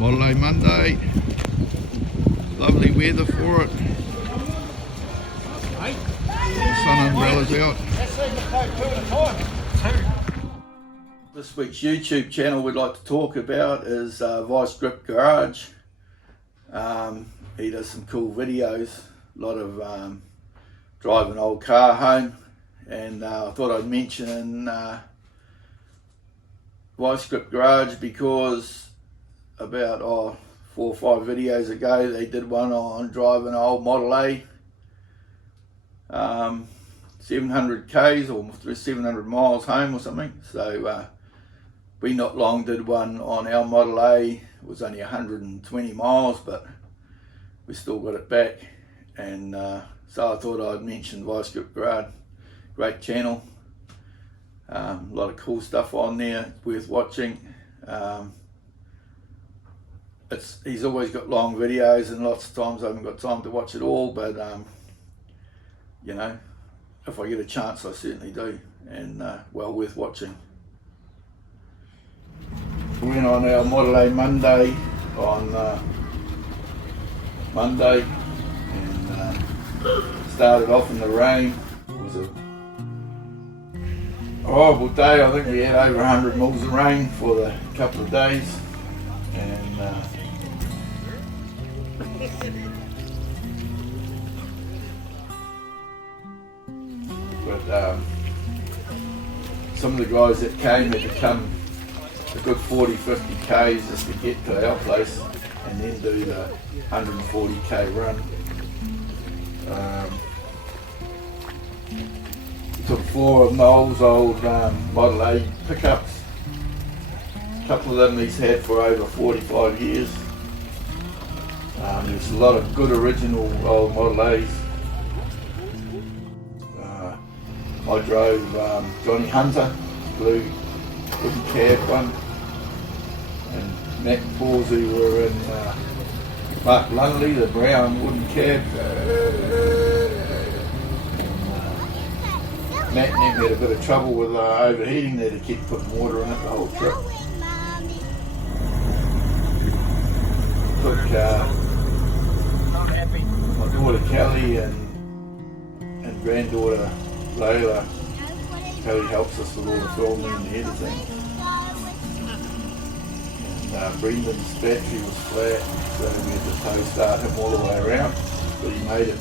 Model A Monday, lovely weather for it, sun umbrellas out. This week's YouTube channel we'd like to talk about is Vice Grip Garage. He does some cool videos, a lot of drive an old car home, and I thought I'd mention Vice Grip Garage because about 4 or 5 videos ago they did one on driving an old Model A 700 k's or 700 miles home or something. So we not long did one on our Model A. It was only 120 miles, but we still got it back, and so I thought I'd mention Vice Grip Garage. Great channel, a lot of cool stuff on there, worth watching. He's always got long videos, and lots of times I haven't got time to watch it all, but you know, if I get a chance I certainly do, and well worth watching. We went on our Model A Monday on Monday, and started off in the rain. It was a horrible day. I think we had over 100 mils of rain for the couple of days, and but some of the guys that came had to come a good 40-50 k's just to get to our place, and then do the 140k run. Took 4 of Noel's old Model A pickups. A couple of them he's had for over 45 years. There's a lot of good original old Model A's. I drove Johnny Hunter, blue wooden cab one, and Matt and Pawsey were in Mark Lunley, the brown wooden cab. Matt and him had a bit of trouble with overheating there, to keep putting water in it the whole trip. Took my daughter Kelly and granddaughter Layla. Kelly helps us with all the filming and the editing. And Brendan's battery was flat, so we had to tow start him all the way around, but he made it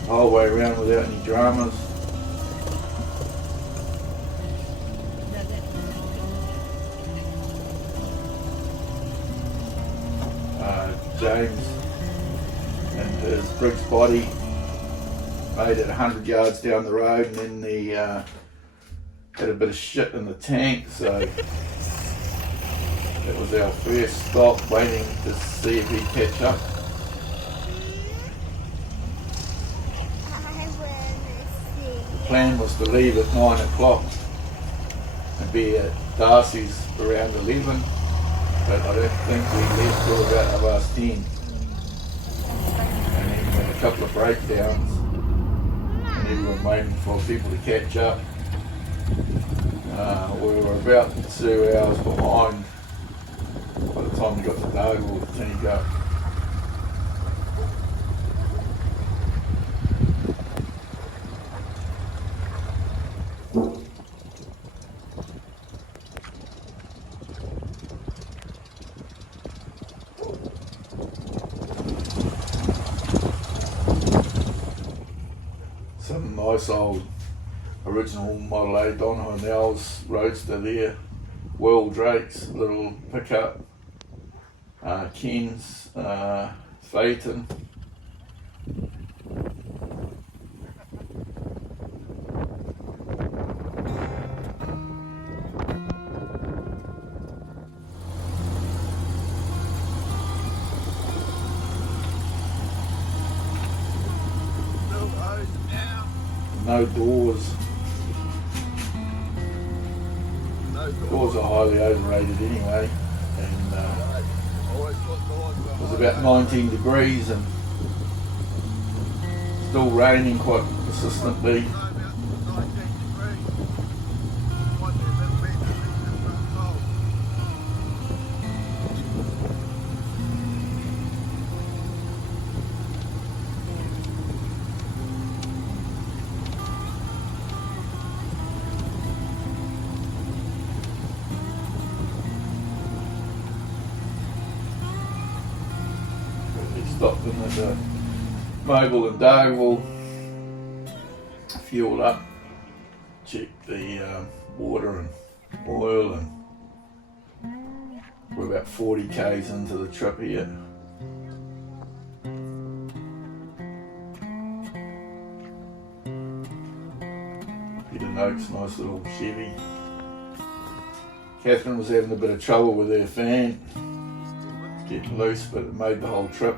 the whole way around without any dramas. James and his Briggs body made it 100 yards down the road, and then the had a bit of shit in the tank, so that was our first stop, waiting to see if he'd catch up. The plan was to leave at 9 o'clock and be at Darcy's around 11. But I don't think we left till about 10. And then we had a couple of breakdowns, and everyone waiting for people to catch up. We were about 2 hours behind by the time we got to Dogle with Tinnygut. Some nice old original Model A Don Hornell's Roadster there, Will Drake's little pickup, Ken's Phaeton. No doors. Doors are highly overrated anyway, and it was about 19 degrees and still raining quite persistently. the Mobile and Dargaville, fueled up, checked the water and oil, and we're about 40 k's into the trip here. Peter Noakes, nice little Chevy. Catherine was having a bit of trouble with her fan. It's getting loose, but it made the whole trip.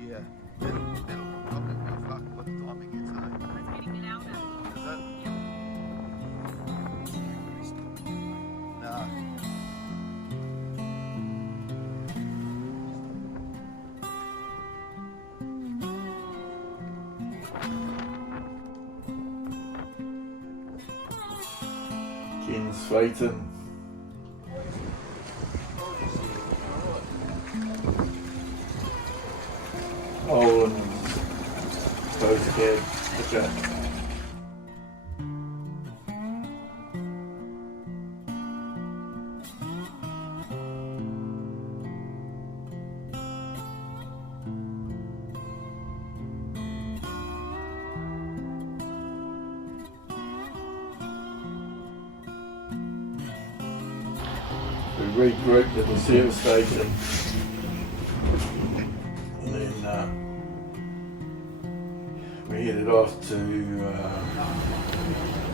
Yeah. That'll probably be fucked by the time it gets home. Is it? No. Ken's fighting. Oh, and close again. Okay. We regrouped at the service station, and then we headed off to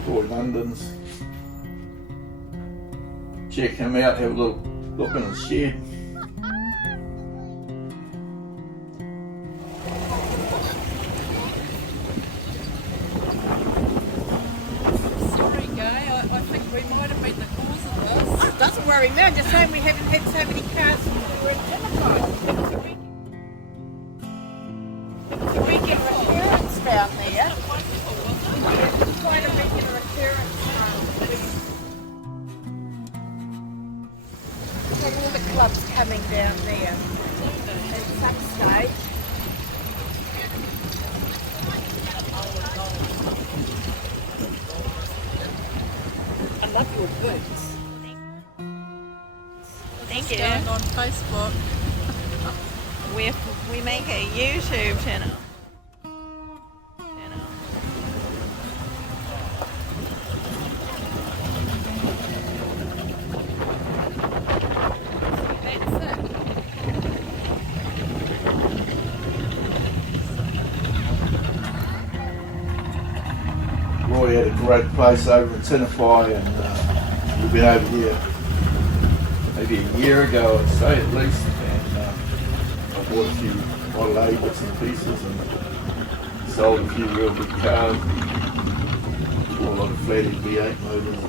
Fort London's. Check him out, have a little look in his shed. Sorry, Gay, I think we might have been the cause of this. It doesn't worry me, I'm just saying we haven't had so many cars since we were at dinner time. It was a weekend occurrence down there. It was quite a regular occurrence. We've had all the clubs coming down there at some stage. I love your boots. Thank you. Going on Facebook. We make a YouTube channel. That's it. Roy had a great place over in Tinafai, and we've been over here maybe a year ago, I'd say at least, and I bought a few Model A bits and pieces and sold a few real good cars, a lot of flatted V8 motors.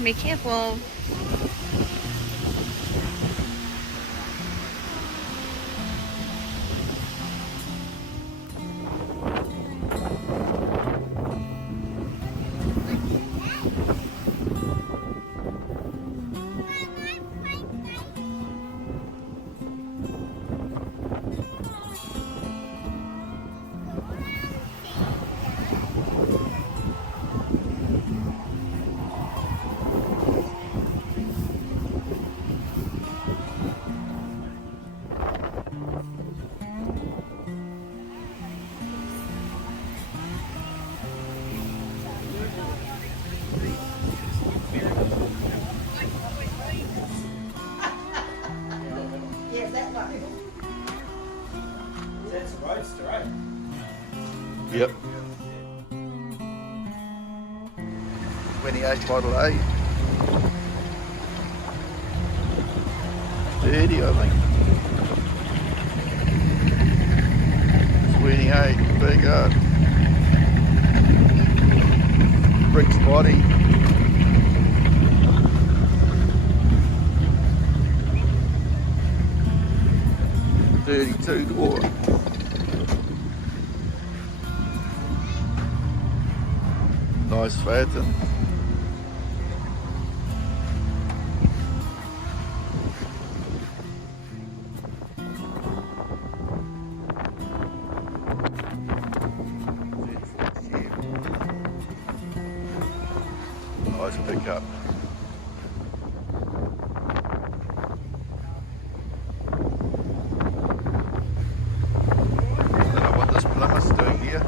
Be careful. That's a roadster, eh? Yep. 28 Model A. 30, I think. 28, big bricks body. 32 door. Nice Phaeton. Nice pickup. Don't know what this Plymouth's doing here.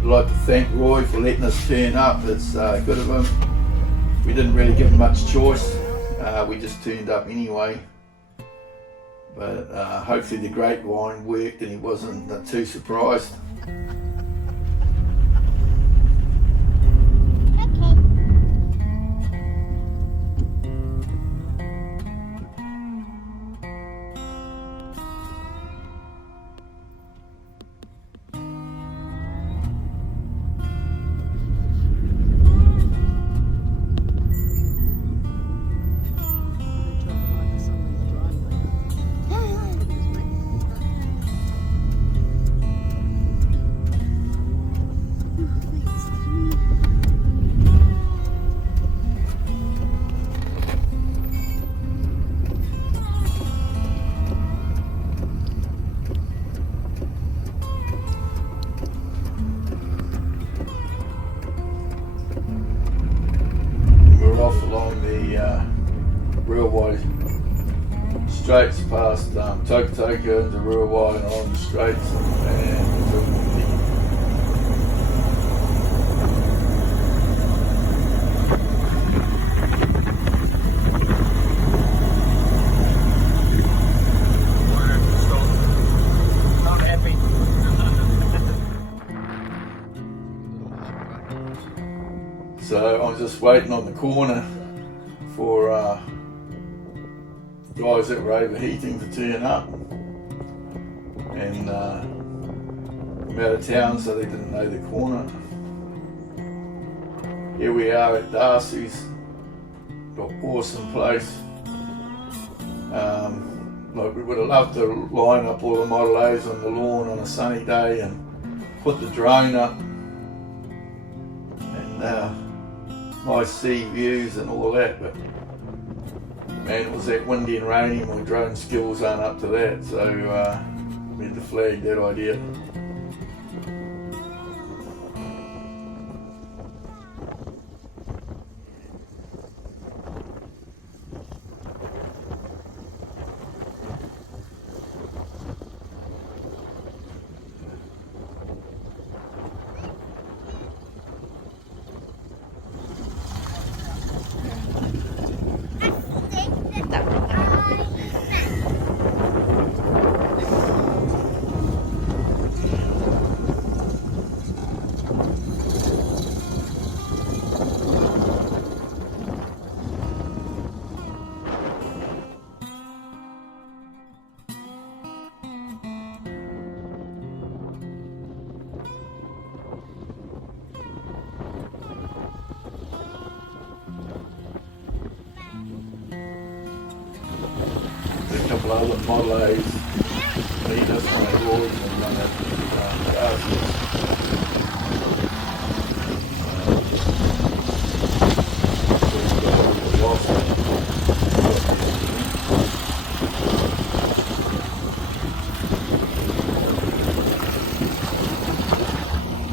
I'd like to thank Roy for letting us turn up. It's good of him. We didn't really give him much choice. We just turned up anyway. But hopefully the grapevine worked and he wasn't too surprised. Off along the railway straights past Toka into railway and along the straights and into Windi. Not happy. So I'm just waiting on the corner for guys that were overheating to turn up, and I'm out of town so they didn't know the corner. Here we are at Darcy's, an awesome place. Like we would have loved to line up all the Model A's on the lawn on a sunny day and put the drone up and nice sea views and all that, but man, it was that windy and rainy, my drone skills aren't up to that, so we had to flag that idea. A couple other Model A's, me, this one at Roy's and one at Darcy's.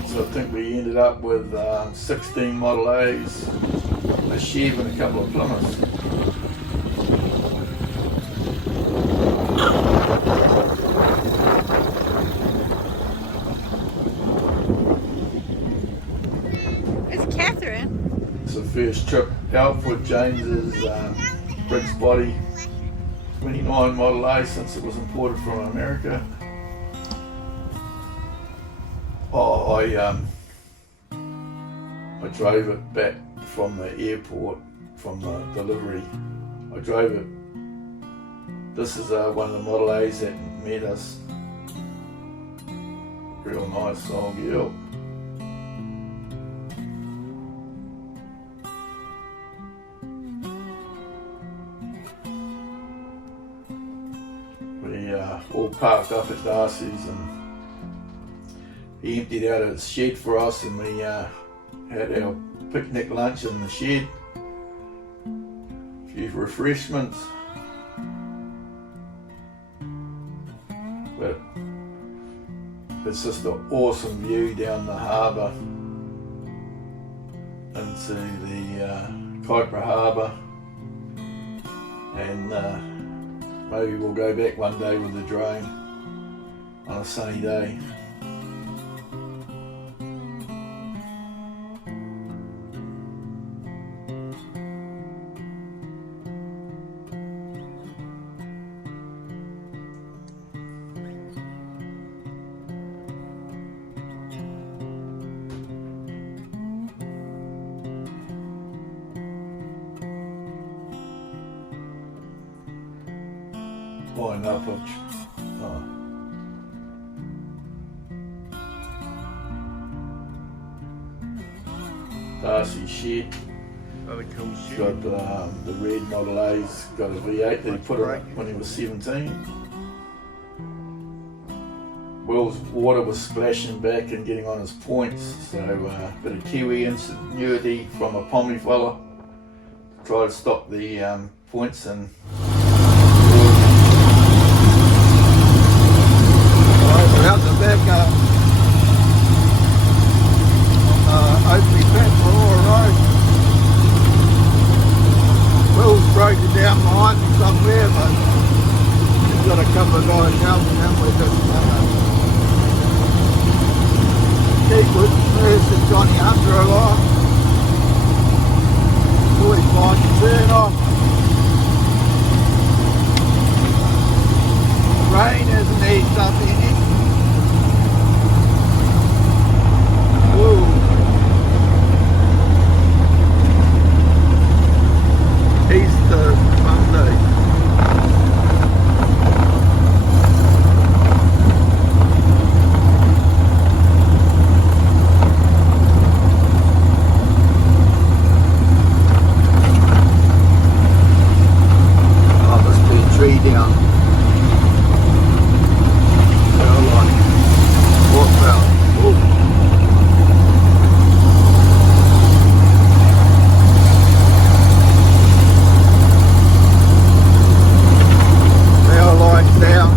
So I think we ended up with 16 Model A's, a Chev and a couple of Plymouths. first trip out for James's Briggs Body 29 Model A since it was imported from America. I drove it back from the airport, from the delivery. I drove it. This is one of the Model A's that met us. Real nice old girl. We all parked up at Darcy's and he emptied out his shed for us, and we had our picnic lunch in the shed. A few refreshments. But it's just an awesome view down the harbour into the Kaipara Harbour, and maybe we'll go back one day with the drone on a sunny day. Line up of Darcy's shed. Really cool He's shit. got the red Model A's, got a V8 that he put on when he was 17. Will's water was splashing back and getting on his points, so a bit of Kiwi ingenuity from a pommy fella to try to stop the points and We're out the back opening Parakao Road. Will's broken down behind me somewhere, but we've got a couple of guys helping him. We're just keep with Nurse and Johnny under a lot. 45 to turn off. The rain hasn't eased up any. Ooh. Easter Monday. Oh, must be a tree down. Walk out. Ooh. Down.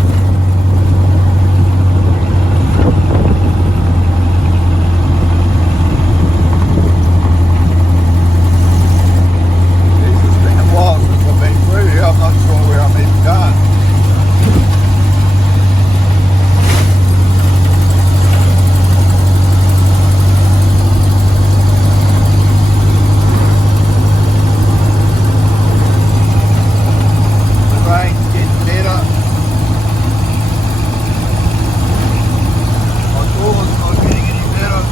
This has been a while since I've been through here. I'm not sure where I'm even going. The rain's getting better. It's not getting any better.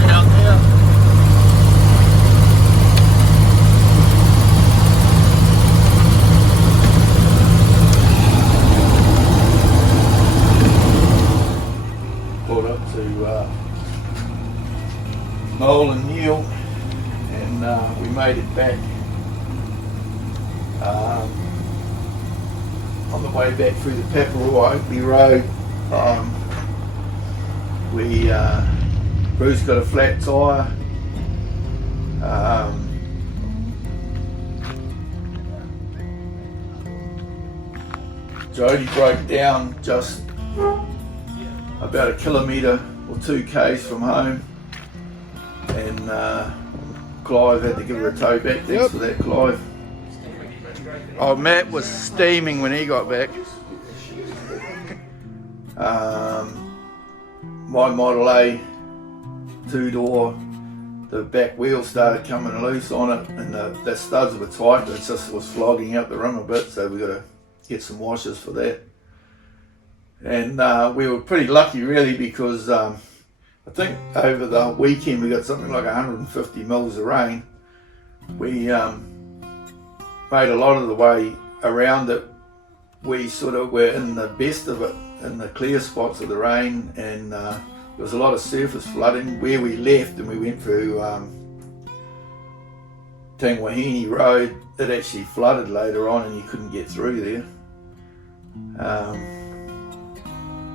Down there. pulled up to Northland New, and we made it back. On the way back through the Parakao Road, Bruce got a flat tyre. Jody broke down just about a kilometre or 2 k's from home, and Clive had to give her a tow back. Thanks for that, Clive. Oh, Matt was steaming when he got back. My Model A 2-door, the back wheel started coming loose on it, and the studs were tight. It just was flogging out the rim a bit, so we got to get some washers for that. And we were pretty lucky, really, because I think over the weekend we got something like 150 mils of rain. We made a lot of the way around it. We sort of were in the best of it, in the clear spots of the rain, and there was a lot of surface flooding. Where we left and we went through Tangwahine Road, it actually flooded later on and you couldn't get through there.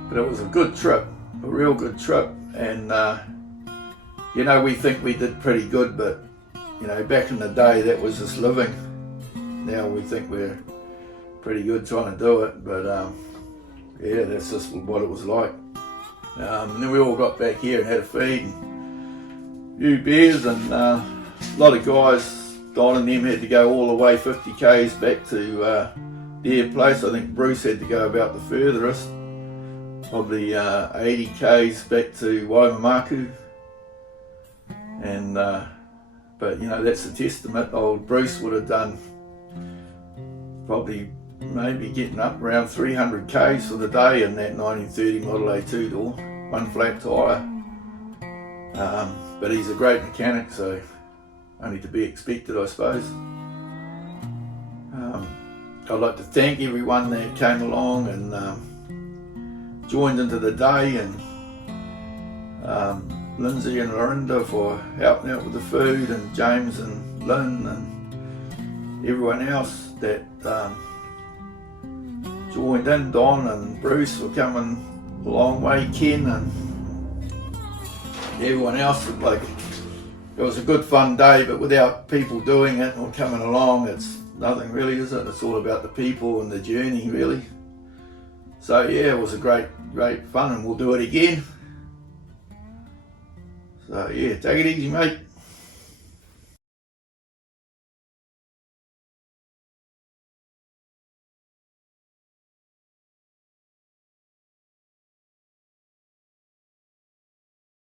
But it was a good trip, a real good trip, and you know, we think we did pretty good, but you know, back in the day that was just living. Now we think we're pretty good trying to do it, but yeah, that's just what it was like. And then we all got back here and had a feed and a few beers, and a lot of guys, Don and them, had to go all the way 50 k's back to their place. I think Bruce had to go about the furthest, probably 80 k's back to Waimamaku. And but you know, that's a testament. Old Bruce would have done probably maybe getting up around 300 k's for the day in that 1930 Model A 2-door, one flat tyre. But he's a great mechanic, so only to be expected, I suppose. I'd like to thank everyone that came along and joined into the day, and Lindsay and Lorinda for helping out with the food, and James and Lynn and everyone else that joined in, Don and Bruce for coming a long way, Ken and everyone else. Like, it was a good fun day, but without people doing it or coming along, it's nothing really, is it? It's all about the people and the journey, really. So yeah, it was a great fun, and we'll do it again. So yeah, take it easy, mate.